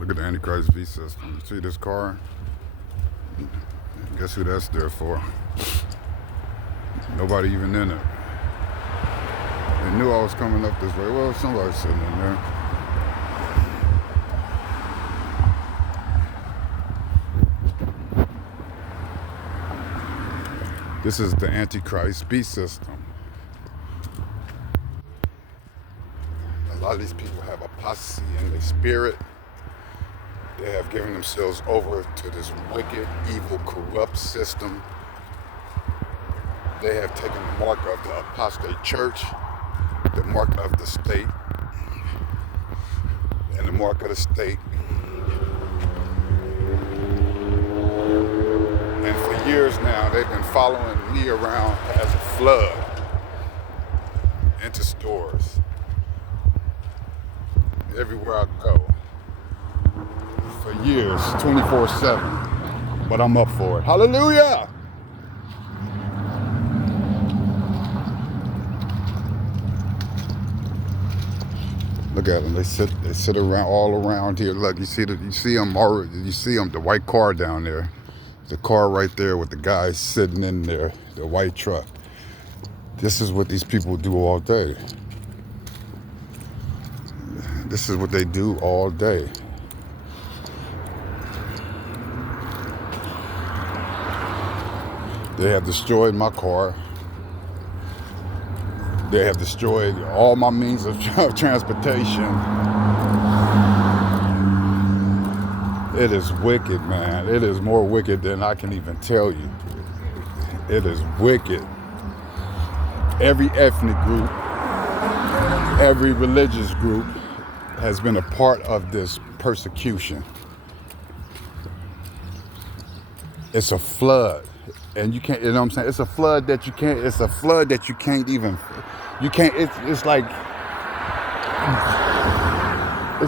Look at the Antichrist beast system. You see this car? Guess who that's there for? Nobody even in it. They knew I was coming up this way. Well, somebody's sitting in there. This is the Antichrist beast system. A lot of these people have apostasy in their spirit. They have given themselves over to this wicked, evil, corrupt system. They have taken the mark of the apostate church, the mark of the state, and the mark of the state. And for years now, they've been following me around as a flood into stores. Everywhere I go. For years, 24/7. But I'm up for it. Hallelujah! Look at them. They sit around all around here. Look, you see them. You see them. The white car down there. The car right there with the guy sitting in there. The white truck. This is what these people do all day. This is what they do all day. They have destroyed my car. They have destroyed all my means of transportation. It is wicked, man. It is more wicked than I can even tell you. It is wicked. Every ethnic group, every religious group has been a part of this persecution. It's a flood. And you can't, you know what I'm saying? It's a flood that you can't even, it's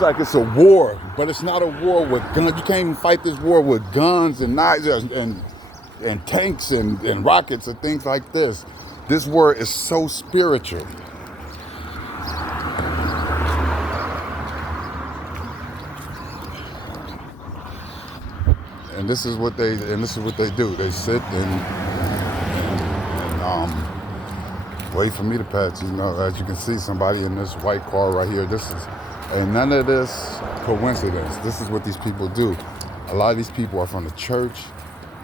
like it's a war, but it's not a war with guns. You can't even fight this war with guns and knives and tanks and rockets and things like this. This war is so spiritual. And this is what they do. They sit and wait for me to pass. You know, as you can see, somebody in this white car right here. And none of this coincidence. This is what these people do. A lot of these people are from the church.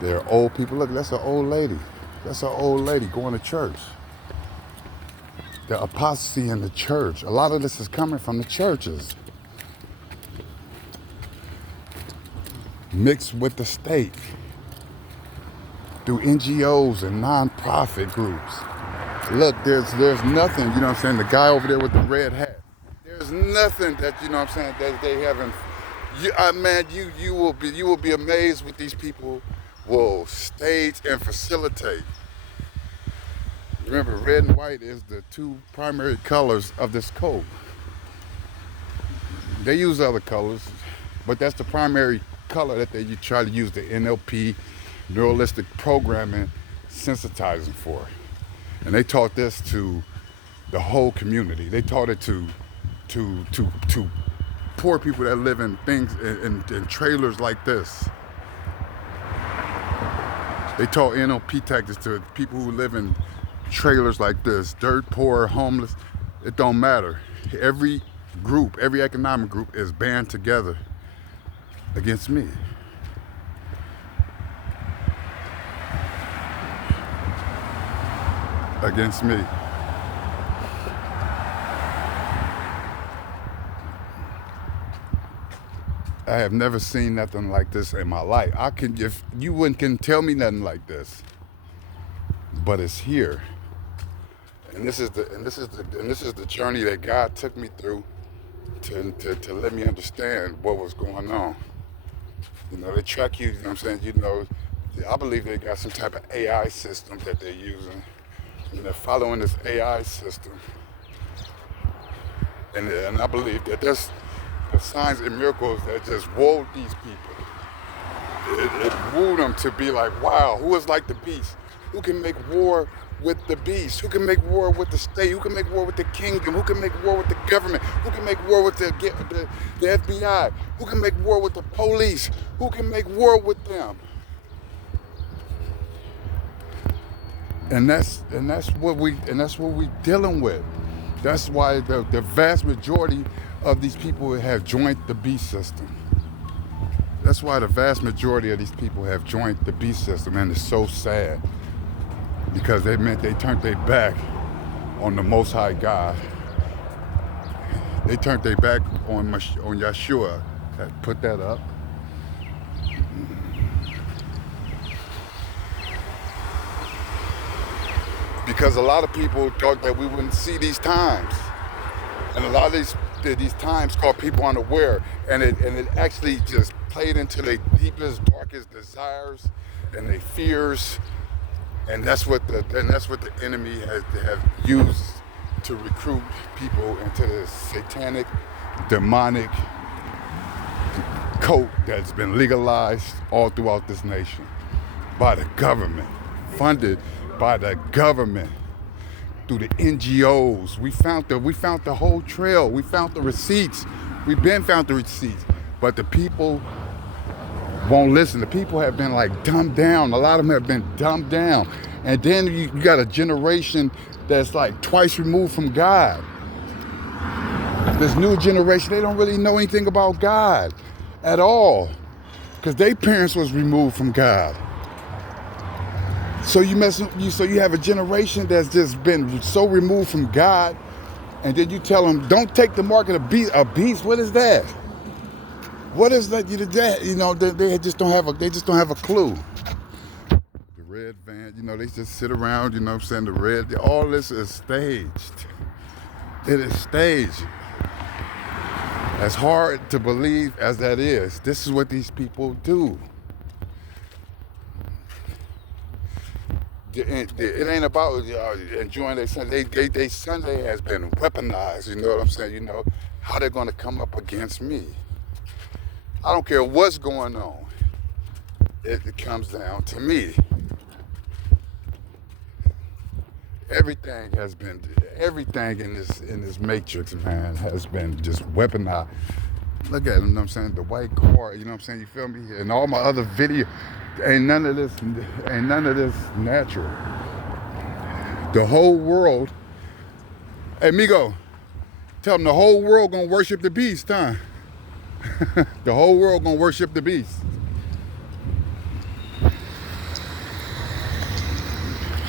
They're old people. Look, that's an old lady. That's an old lady going to church. The apostasy in the church. A lot of this is coming from the churches. Mixed with the state through NGOs and non-profit groups. Look, there's nothing, you know what I'm saying? The guy over there with the red hat. There's nothing that, you know what I'm saying, that they haven't. You will be amazed what these people will stage and facilitate. Remember, red and white is the two primary colors of this code. They use other colors, but that's the primary color that you try to use the NLP, neuralistic programming, sensitizing for. And they taught this to the whole community. They taught it to poor people that live in things in trailers like this. They taught NLP tactics to people who live in trailers like this, dirt poor, homeless. It don't matter. Every group, every economic group is band together against me. Against me. I have never seen nothing like this in my life. If you can tell me nothing like this, but it's here. And this is the journey that God took me through to let me understand what was going on. You know, they track you, you know what I'm saying? You know, I believe they got some type of AI system that they're using. And they're following this AI system. And I believe that there's the signs and miracles that just wowed these people. It wooed them to be like, wow, who is like the beast? Who can make war with the beast? Who can make war with the state? Who can make war with the kingdom? Who can make war with the government? Who can make war with the FBI? Who can make war with the police? Who can make war with them? And that's what we're dealing with. That's why the vast majority of these people have joined the beast system. That's why the vast majority of these people have joined the beast system, and it's so sad because they turned their back on the Most High God. They turned their back on Yeshua. Put that up. Because a lot of people thought that we wouldn't see these times, and a lot of these times caught people unaware, and it actually just played into their deepest, darkest desires and their fears, and that's what the enemy have used to recruit people into this satanic, demonic cult that's been legalized all throughout this nation by the government, funded by the government through the NGOs. We found the whole trail. We found the receipts. We've been found the receipts, but the people won't listen. The people have been like dumbed down. A lot of them have been dumbed down, and then you got a generation that's like twice removed from God. This new generation, they don't really know anything about God at all, because their parents was removed from God. So you have a generation that's just been so removed from God, and then you tell them, don't take the mark of a beast. What is that? What is that? You know, they just don't have a clue. The red van, you know, they just sit around, you know what I'm saying, all this is staged. It is staged. As hard to believe as that is, this is what these people do. It ain't about enjoying their Sunday. Their Sunday has been weaponized. You know what I'm saying? You know how they're going to come up against me. I don't care what's going on. It comes down to me. Everything in this matrix, man, has been just weaponized. Look at them, you know what I'm saying? The white car, you know what I'm saying? You feel me? And all my other video, ain't none of this natural. The whole world, hey Migo, tell them the whole world gonna worship the beast, huh? The whole world gonna worship the beast.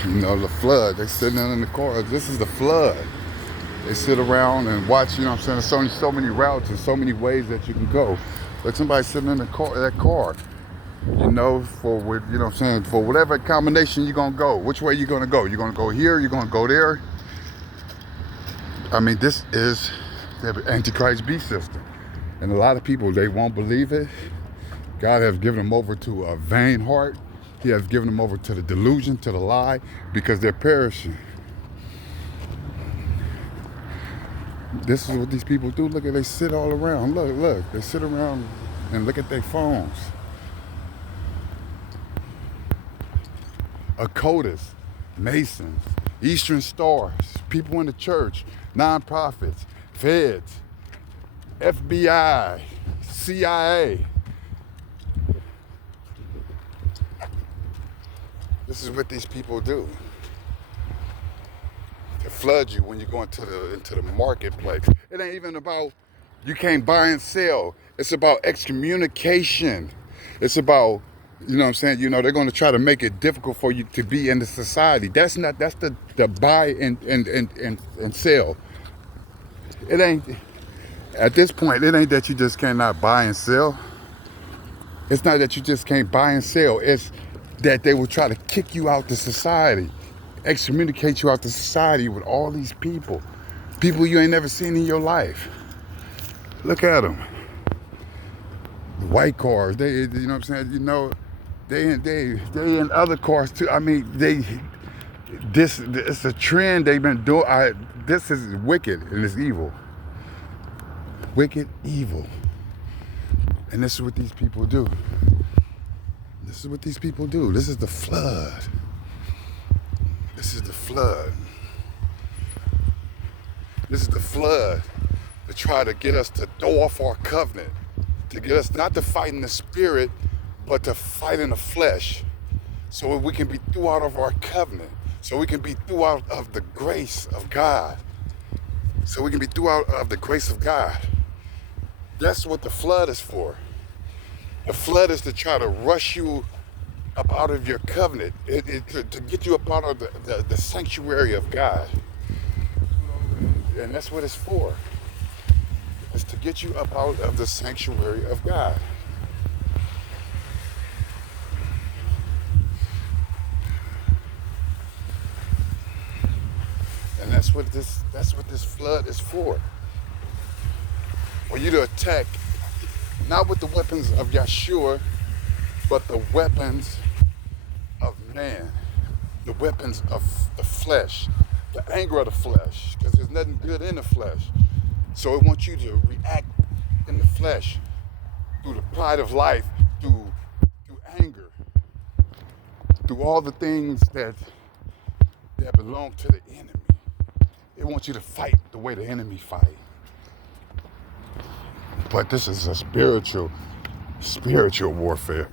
You know, the flood, they sitting in the car. This is the flood. They sit around and watch, you know what I'm saying? There's only so many routes and so many ways that you can go. Like somebody sitting in that car, you know, you know what I'm saying, for whatever combination you're gonna go. Which way you gonna go? You're gonna go here, you're gonna go there. I mean, this is the Antichrist beast system. And a lot of people, they won't believe it. God has given them over to a vain heart. He has given them over to the delusion, to the lie, because they're perishing. This is what these people do. Look at, they sit all around. Look, they sit around and look at their phones. Occultists, Masons, Eastern Stars, people in the church, nonprofits, feds, FBI, CIA. This is what these people do. To flood you when you go into the marketplace. It ain't even about you can't buy and sell. It's about excommunication. It's about, you know what I'm saying, you know, they're going to try to make it difficult for you to be in the society. That's the buy and sell. It ain't, at this point, it ain't that you just cannot buy and sell. It's not that you just can't buy and sell. It's that they will try to kick you out to society, excommunicate you out to society with all these people you ain't never seen in your life. Look at them. The white cars, you know what I'm saying? You know, they in other cars too. I mean, it's a trend they've been doing. This is wicked and it's evil. Wicked, evil. And this is what these people do. This is what these people do. This is the flood. This is the flood. flood. This is the flood to try to get us to throw off our covenant, to get us not to fight in the spirit, but to fight in the flesh, so we can be through out of our covenant, so we can be through out of the grace of God, so we can be through out of the grace of God. That's what the flood is for. The flood is to try to rush you up out of your covenant, to get you up out of the sanctuary of God. And that's what it's for. It's to get you up out of the sanctuary of God. And that's what this flood is for. For you to attack, not with the weapons of Yeshua, but the weapons of man, the weapons of the flesh, the anger of the flesh, because there's nothing good in the flesh. So it wants you to react in the flesh through the pride of life, through anger, through all the things that belong to the enemy. It wants you to fight the way the enemy fight. But this is a spiritual warfare.